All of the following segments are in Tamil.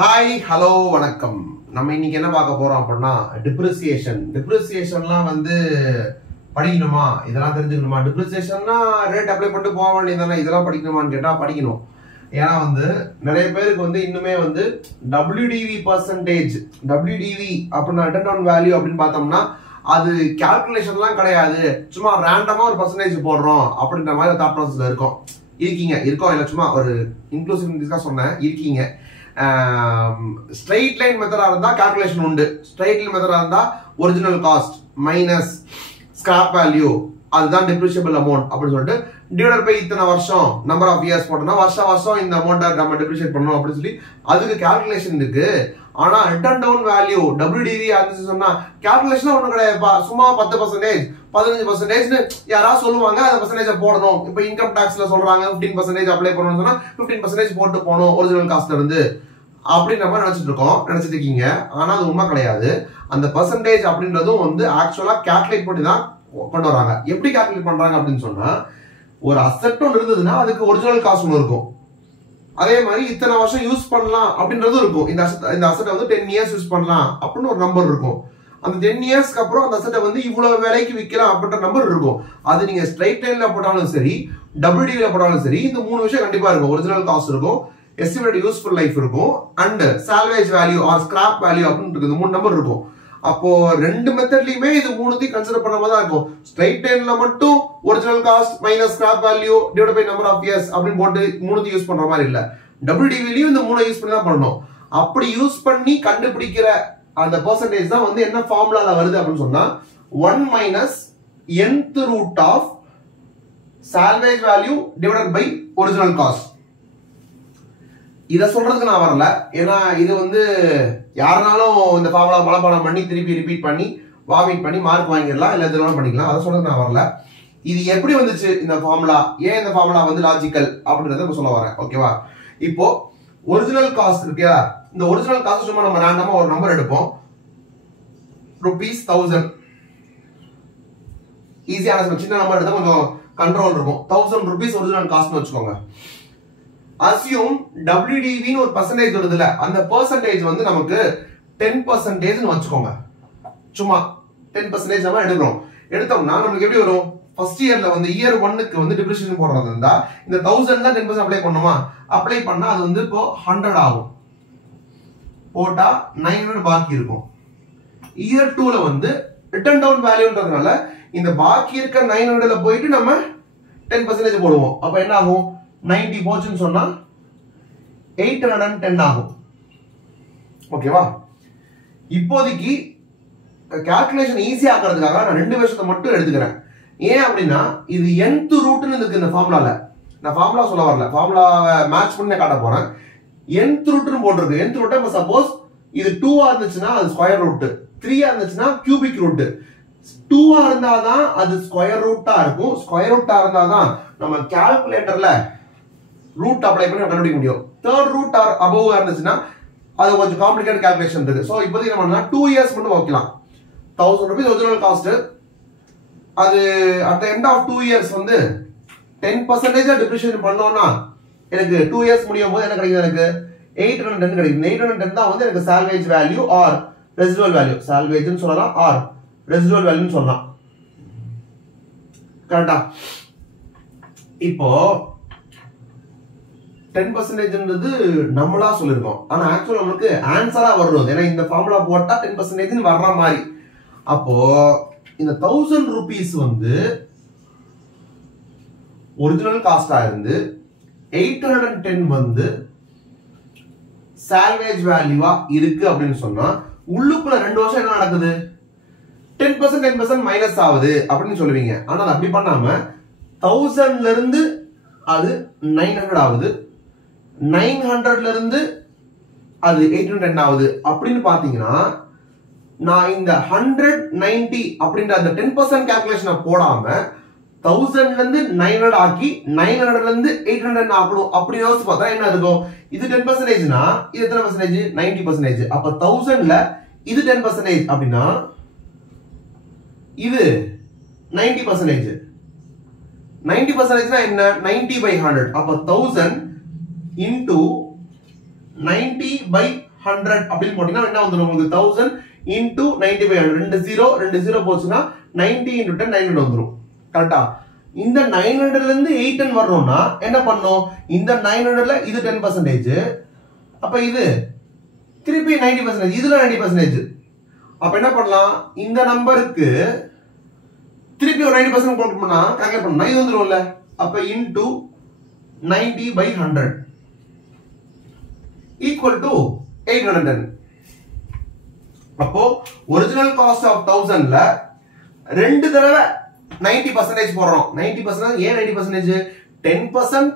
ஹாய் ஹலோ வணக்கம். நம்ம இன்னைக்கு என்ன பார்க்க போறோம் அப்படின்னா டிப்ரிசியேஷன்லாம் வந்து படிக்கணுமா, இதெல்லாம் தெரிஞ்சுக்கணுமா? டிப்ரிசியேஷன்னா ரேட் அப்ளை பண்ணிட்டு போக வேண்டியதானே, இதெல்லாம் படிக்கணுமான்னு கேட்டா படிக்கணும். ஏன்னா வந்து நிறைய பேருக்கு வந்து இன்னுமே வந்து WDV அப்படின்னா ரிட்டர்ன் டவுன் வேல்யூ அப்படின்னு பார்த்தோம்னா அது கால்குலேஷன்லாம் கிடையாது, சும்மா ரேண்டமா ஒரு பர்சன்டேஜ் போடுறோம் அப்படின்ற மாதிரி தாட் ப்ராசஸ்ல இருக்கோம் இல்லை, சும்மா ஒரு இன்க்ளூசிவ் சொன்னேன் இருக்கீங்க. ஸ்ட்ரெயிட் லைன் மெத்தடா இருந்தா கால்குலேஷன் உண்டு. ஸ்ட்ரெயிட் லைன் மெத்தடா இருந்தா original cost minus scrap value, அதுதான் டிப்ரிஷியபிள் அமௌண்ட் அப்படின்னு சொல்லிட்டு டிவைடட் பை இத்தனை வருஷம் நம்பர் ஆஃப் இயர்ஸ் போட்டோம்னா வருஷம் இந்த அமௌண்ட்டை நம்ம டிப்ரிஷியேட் பண்ணணும் அப்படின்னு சொல்லி அதுக்கு கால்குலேஷன் இருக்கு. ஆனா ரிட்டர்ன் டவுன் வேல்யூ WDV அப்படின்னு சொன்னா கால்குலேஷன் ஒண்ணும் கிடையாதுப்பா, சும்மா 10% 15% யாராவது சொல்லுவாங்க, அந்த பர்சன்டேஜ் போடணும். இப்போ இன்கம் டாக்ஸ்ல சொல்றாங்க 15% அப்ளை பண்ணணும்னு சொன்னா 15% போட்டு போகணும் ஒரிஜினல் காஸ்ட்ல இருந்து அப்படின்ற மாதிரி நினைச்சிட்டு இருக்கீங்க. ஆனா அது உண்மை கிடையாது. அந்த பர்சன்டேஜ் அப்படின்றதும் வந்து ஆக்சுவலா கால்குலேட் பண்ணி தான் கொண்டு வராங்க. எப்படி கால்குலேட் பண்றாங்க அப்படின்னு சொன்னா, ஒரு அசெட் ஒன்று இருந்ததுன்னா அதுக்கு ஒரிஜினல் காஸ்ட் ஒன்று இருக்கும், அதே மாதிரி இத்தனை வருஷம் யூஸ் பண்ணலாம் அப்படின்றதும் இருக்கும். இந்த அசெட்டை வந்து 10 இயர்ஸ் யூஸ் பண்ணலாம் அப்படின்னு ஒரு நம்பர் இருக்கும். அந்த 10 இயர்ஸ்க்கு அப்புறம் அந்த அசெட்டை வந்து இவ்வளவு விலைக்கு விற்கலாம் அப்படின்ற நம்பர் இருக்கும். அது நீங்க ஸ்ட்ரைட் லைன்ல போட்டாலும் சரி, WDV போட்டாலும் சரி, இந்த மூணு விஷயம் கண்டிப்பா இருக்கும். ஒரிஜினல் காஸ்ட் இருக்கும், எஸ்டிமேட்டட் யூஸ்ஃபுல் லைஃப் இருக்கும், and salvage value or scrap value அப்படின்னு இந்த மூணு நம்பர் இருக்கும். அப்போ ரெண்டு மெத்தட்லயுமே இது மூணுத்தையும் கன்சிடர் பண்ண மாதிரி தான் இருக்கும். ஸ்ட்ரைட் லைன்ல மட்டும் original cost minus scrap value divide by number of years அப்படின்னு போட்டு மூணுத்தையும் யூஸ் பண்ற மாதிரி இல்ல. WDVலயும் இந்த மூணு யூஸ் பண்ணி தான் பண்ணணும். அப்படி யூஸ் பண்ணி கண்டுபிடிக்கிற அந்த பெர்சன்டேஜ் தான் வந்து என்ன ஃபார்முலால வருது அப்படின்னு சொன்னா 1 minus nth root of salvage value divided by original cost. இதை சொல்றதுக்கு நான் வரல, ஏன்னா இது வந்து யாருனாலும் இந்த ஃபார்முலா மனப்பாடம் பண்ணி திருப்பி ரிப்பீட் பண்ணி வாமிட் பண்ணி மார்க் வாங்கிடலாம், இல்லை இதெல்லாம் பண்ணிக்கலாம். அதை சொல்றதுக்கு நான் வரல. இது எப்படி வந்துச்சு இந்த ஃபார்முலா, ஏன் இந்த ஃபார்முலா வந்து லாஜிக்கல் அப்படின்றத சொல்ல வரேன். ஓகேவா? இப்போ ஒரிஜினல் காஸ்ட் இருக்கியா, இந்த ஒரிஜினல் காஸ்ட் சும்மா நம்ம ரேண்டமா ஒரு நம்பர் எடுப்போம், ₹1000. ஈஸியான சின்ன நம்பர் எடுத்தா கொஞ்சம் கண்ட்ரோல் இருக்கும். ₹1000 ஒரிஜினல் காஸ்ட்னு வச்சுக்கோங்க. அசியூம் WDV ஒரு பர்சன்டேஜ் வருதுல, அந்த பர்சன்டேஜ் வந்து நமக்கு 10% வச்சுக்கோங்க. சும்மா 10% நம்ம எடுத்தோம்னா நமக்கு எப்படி வரும்? ஃபர்ஸ்ட் இயர்ல வந்து இயர் 1க்கு வந்து டிப்ரிசியேஷன் போடுறது இருந்தா இந்த 1000 தான் 10% அப்ளை பண்ணுமா? அப்ளை பண்ணா அது வந்து இப்போ 100 ஆகும், போட்டா 900 பாக்கி இருக்கும். இயர் 2ல வந்து ரிட்டர்ன் டவுன் வேல்யூன்றதுனால இந்த பாக்கி இருக்க 900ல போயிட்டு நம்ம 10% போடுவோம். அப்ப என்ன ஆகும்? 90 போச்சுன்னு சொன்னா 810 ஆகும். ஓகேவா? இப்போதைக்கு கால்குலேஷன் ஈஸி ஆக்குறதுக்காக நான் 2 வருஷத்தை மட்டும் எடுத்துக்கிறேன். ஏன் அப்படின்னா இது nth ரூட்னு இருக்கு இந்த ஃபார்முலால. நான் ஃபார்முலா சொல்ல வரல, ஃபார்முலாவை மேட்ச் பண்ணி காட்ட போறேன். nth ரூட்னு போட்டிருக்கு. nth ரூட் இப்ப சப்போஸ் இது 2ஆ இருந்துச்சுன்னா அது ஸ்கொயர் ரூட், 3ஆ இருந்துச்சுன்னா கியூபிக் ரூட். 2ஆ இருந்தாதான் அது ஸ்கொயர் ரூட்டா இருக்கும். ஸ்கொயர் ரூட்டா இருந்தாதான் நம்ம கால்குலேட்டர்ல ரூட் அப்ளை பண்ணி கண்டுபிடிக்க முடியும். தேர்ட் ரூட் ஆர் அபவ் இருந்துச்சுன்னா அது கொஞ்சம் காம்ப்ளிகேட்டட் கால்குலேஷன் இருக்கு. சோ இப்போதைக்கு நம்ம பண்ணலாம் 2 இயர்ஸ் மட்டும் வைக்கலாம். ₹1000 ஒரிஜினல் காஸ்ட். அது at the end of 2 years வந்து 10% டிப்ரிசியேஷன் பண்ணோம்னா எனக்கு 2 இயர்ஸ் முடியும் போது என்ன கிடைக்கும்? எனக்கு 810 கிடைக்கும். 810 தான் வந்து எனக்கு salvage value or residual value. சால்வேஜ்னு சொல்லலாம் ஆர் ரெசிடுவல் வேல்யூன்னு சொல்லலாம். கரெக்ட்டா? இப்போ 10%ன்றது நம்மளா சொல்லிருக்கோம், ஆனா ஆக்சுவலா நமக்கு ஆன்சரா வருது. ஏன்னா இந்த ஃபார்முலா போட்டா 10% வர்ற மாதிரி. அப்போ இந்த ₹1000 வந்து ஒரிஜினல் காஸ்டா இருந்து 810 வந்து சால்வேஜ் வேல்யூவா இருக்கு அப்படின்னு சொன்னா உள்ளுக்குள்ள 2 வருஷம் என்ன நடக்குது? 10% மைனஸ் ஆகுது அப்படின்னு சொல்லுவீங்க. ஆனா அது அப்படி பண்ணாம 1000ல இருந்து அது 900 ஆகுது, 900ல இருந்து அது 810 ஆகுது அப்படின்னு பாத்தீங்கன்னா நான் இந்த 190 அப்படின்ற அந்த 10% கால்குலேஷனை போடாம 1000ல இருந்து 900 ஆக்கி 900ல இருந்து 810 ஆகணும் அப்படின்னு யோசிச்சு பார்த்தா என்ன இருக்கும்? இது 10%னா இது எத்தனை பர்சன்டேஜ்? 90%. அப்ப 1000ல இது 10% அப்படின்னா இது 90%. 90% என்ன? 90/100. அப்ப 1000 into 90/100 100 அப்படின்னு போட்டீங்கன்னா என்ன வந்துடும் உங்களுக்கு 1000 into 90 by 100 2 0 போச்சுன்னா 90 into 10 900 வந்துடும் கரெக்டா இந்த 900 ல இருந்து 810 வரணும்னா என்ன பண்ணணும் இந்த 900 ல இது 10% அப்ப இது திருப்பி 90% இதுல 90% அப்ப என்ன பண்ணலாம் இந்த நம்பருக்கு திருப்பி ஒரு 90% கால்குலேட் பண்ணா கால்குலேட் பண்ணா இது வந்துரும்ல அப்ப into 90 by 100 equal to 810 அப்போ ஒரிஜினல் காஸ்ட் ஆஃப் 1000 ல ரெண்டு தடவை 90% போறோம் 90% ஏன் 90% 10%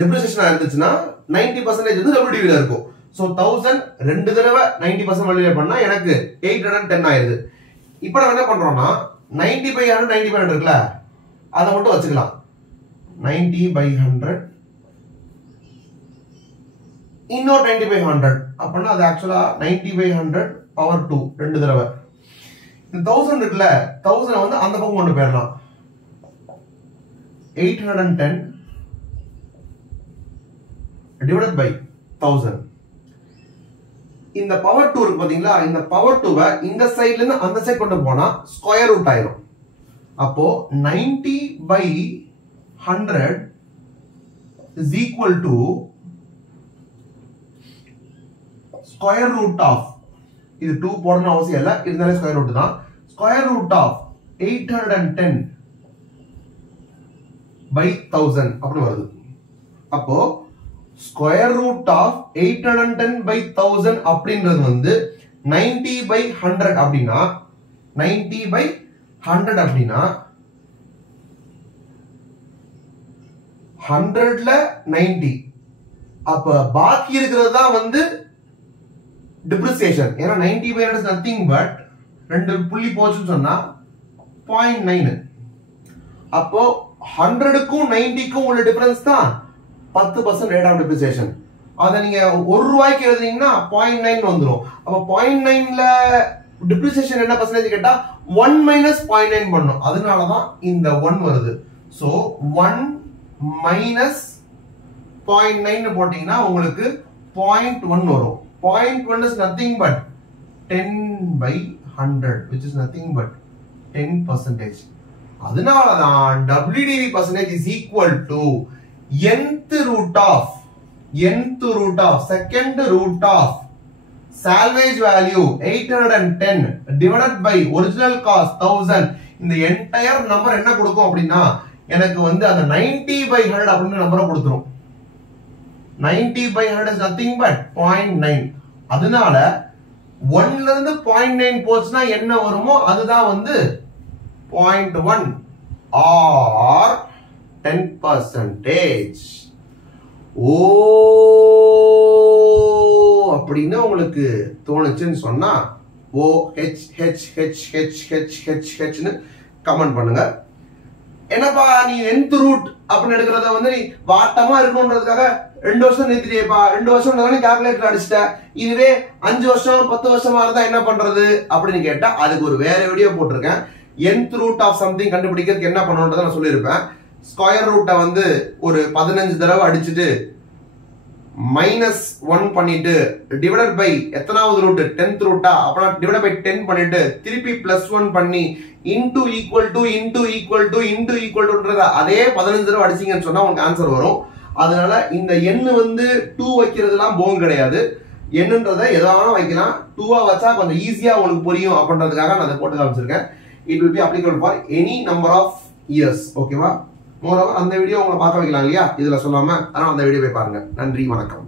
டிப்ரிசியேஷன் இருந்துச்சுன்னா 90% வந்து WDV ல இருக்கும் சோ 1000 ரெண்டு தடவை 90% மல்டிப்ளை பண்ணா எனக்கு 810 ஆயிருது இப்போ நம்ம என்ன பண்றோம்னா 90 by 100 90 by 100 இருக்குல அத மட்டும் வச்சுக்கலாம் 90 by 100 இன்னொரு 90 by 100 அப்படினா அது ஆக்சுவலா 90 by 100 பவர் 2 ரெண்டு தடவை இந்த 1000 இருக்குல 1000 வந்து அந்த பக்கம் கொண்டு போயிடலாம் 810 divided by 1000 இந்த பவர் 2 இருக்கு பாத்தீங்களா இந்த பவர் 2 இந்த சைடுல இருந்து அந்த சைடு கொண்டு போனா ஸ்கொயர் ரூட் ஆயிரும் அப்போ 90 by 100 is equal to square root of இது 2 போடணும் அவசியம் இல்ல இருந்தாலே ஸ்கொயர் ரூட் தான் ஸ்கொயர் ரூட் ஆஃப் 810 by 1000 அப்படி வருது அப்போ ஸ்கொயர் ரூட் ஆஃப் 810 by 1000 அப்படின்றது வந்து 90 by 100 அப்படின்னா 90 by 100 அப்படின்னா 100ல 90 அப்ப பாக்கி இருக்கிறது தான் வந்து depreciation ஏன்னா 90 by 100 is nothing but ரெண்டு புள்ளி போச்சுன்னு சொன்னா 0.9 அப்போ 100க்கும் 90க்கும் உள்ள டிஃபரன்ஸ் தான் 10% rate of depreciation அத நீங்க 1 ரூபாய்க்கு எழுதுனீங்கன்னா 0.9 வந்துரும் அப்ப 0.9 ல depreciation என்ன percentage கேட்டா 1 minus 0.9 பண்ணனும் அதனால தான் இந்த 1 வருது சோ 1 minus 0.9 போட்டீங்கன்னா உங்களுக்கு 0.1 வரும் 0.1 is nothing but 10 by 100 which is nothing but 10%. அதனாலதான் WDV percentage is equal to nth root of second root of salvage value 810 divided by original cost 1000 இந்த entire number என்ன கொடுக்கும் அப்படின்னா எனக்கு வந்து அந்த 90 by 100 அப்படின்ற நம்பரை கொடுத்துரும் 90 by 100 is nothing but 0.9 அதனால 1 ல இருந்து 0.9 போச்சுனா என்ன வருமோ அதுதான் வந்து 0.1 or 10%. ஓ அப்படின்னு உங்களுக்கு தோணுச்சுன்னு சொன்னா OHHHHHH னு கமெண்ட் பண்ணுங்க. என்னப்பா நீ nth ரூட் அப்படின்னு எடுக்கிறத வந்து நீ வாட்டமா இருக்கணும்ன்றதுக்காக 2 வருஷம் நிறுத்திட்டேப்பா 2 வருஷம் கால்குலேட்டர் அடிச்சிட்ட இதுவே 5 வருஷம் 10 வருஷமா இருந்தா என்ன பண்றது அப்படின்னு கேட்டா அதுக்கு ஒரு வேற வீடியோ போட்டிருக்கேன். nth ரூட் ஆஃப் சம்திங் கண்டுபிடிக்கிறதுக்கு என்ன பண்ணணும்ன்றத நான் சொல்லியிருப்பேன். ஸ்கொயர் ரூட்டை வந்து ஒரு 15 தடவை அடிச்சுட்டு -1 பண்ணிட்டு டிவைடட் பை எத்தனாவது ரூட் 10th ரூட்டா அப்புறம் டிவைட் பை 10 பண்ணிட்டு திருப்பி +1 பண்ணி இன்டு ஈக்குவல் டுன்றத அதே 15 தடவை அடிச்சீங்கன்னு சொன்னா உங்களுக்கு ஆன்சர் வரும். அதனால இந்த எண் வந்து 2 வைக்கிறதுலாம் போன் கிடையாது. எண்ணுன்றதை எதாவது வைக்கலாம். 2 வச்சா கொஞ்சம் ஈஸியா உங்களுக்கு புரியும் அப்படின்றதுக்காக நான் அதை போட்டு காமிச்சிருக்கேன். It will be applicable for any number of years. ஓகேவா? மோரோவர் அந்த வீடியோ உங்களை பார்க்க வைக்கலாம் இல்லையா இதுல சொல்லாம, அதனால அந்த வீடியோ போய் பாருங்க. நன்றி, வணக்கம்.